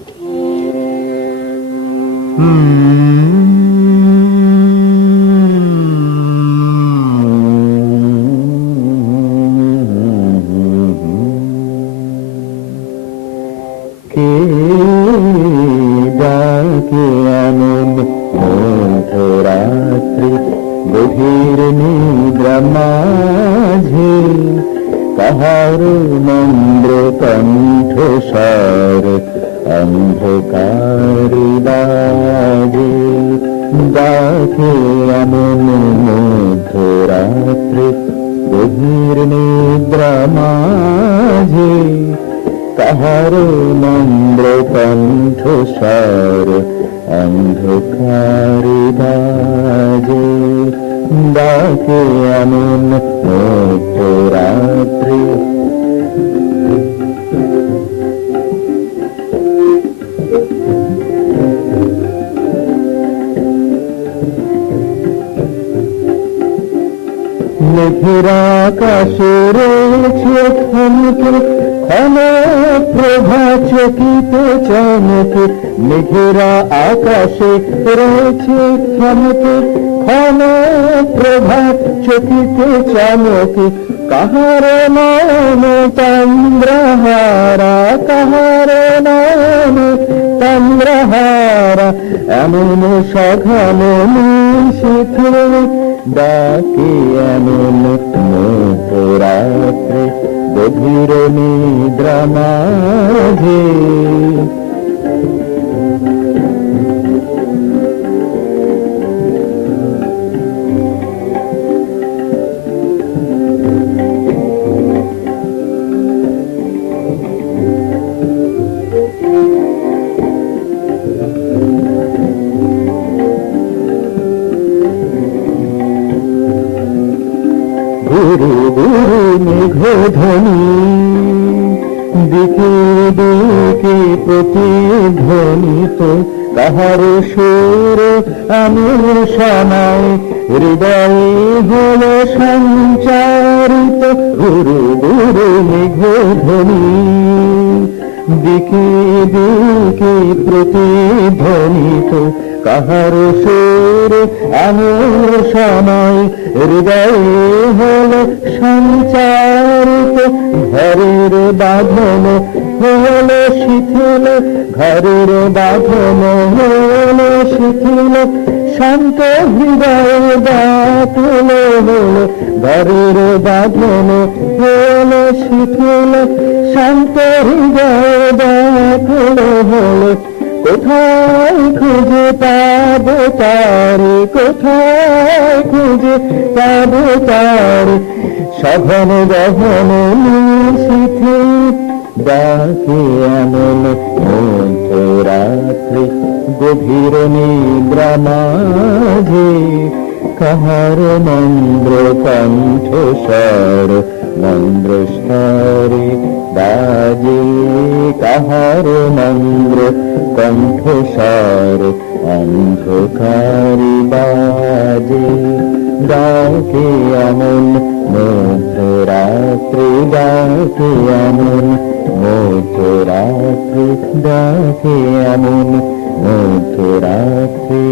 কে ডাকে এমন মধ্যরাত্রি গভীর নিদ্রা মাঝে, কাহার মন্দ্র কণ্ঠস্বর অন্ধকারে বাজে। ডাকে এমন মধ্যরাত্রি গভীর নিদ্রা মাঝে, কাহার মন্দ্র কণ্ঠস্বর অন্ধকারে বাজে। ডাকে এমন মধ্যরাত্রি। মেঘের আকাশে রয়েছে থমকে ক্ষণ প্রভা চকিত চমকে। মেঘেরা আকাশে রয়েছে থমকে ক্ষণ প্রভা চকিত চমকে। কাহার নাম চন্দ্রহারা, কাহার নাম চন্দ্রহারা, এমন সঘন নিশীথে ডাকে এমন মধ্যরাত্রি গভীর নিদ্রা মাঝে। গুরু গুরু মেঘধ্বনি, দিকে দিকে প্রতিধ্বনিত, কাহার সুর অনুসনায় হৃদয়ে হল সঞ্চারিত। গুরু গুরু মেঘধ্বনি, দিকে দিকে প্রতিধ্বনিত, কাহার সুর অনুসনায় হৃদয়ে হল সঞ্চারিত। ঘরের বাঁধন হল শিথিল, ঘরের বাঁধন হল শিথিল, শান্ত হৃদয় ব্যাকুল হল। ঘরের বাঁধন হল শিথিল, শান্ত হৃদয় ব্যাকুল হল। কোথায় খুঁজে পাবো তারে, কোথায় খুঁজে পাবো তারে, সঘন গহন নিশীথে ডাকে এমন মধ্যরাত্রি গভীর নিদ্রা মাঝে। কাহার মন্দ্র কণ্ঠস্বর মন্দ্র স্তরে বাজে, কাহার মন্দ্র কণ্ঠস্বর অন্ধকারে বাজে। ডাকে এমন মধ্যরাত্রি, ডাকে এমন মধ্যরাত্রি, ডাকে এমন মধ্যরাত্রি।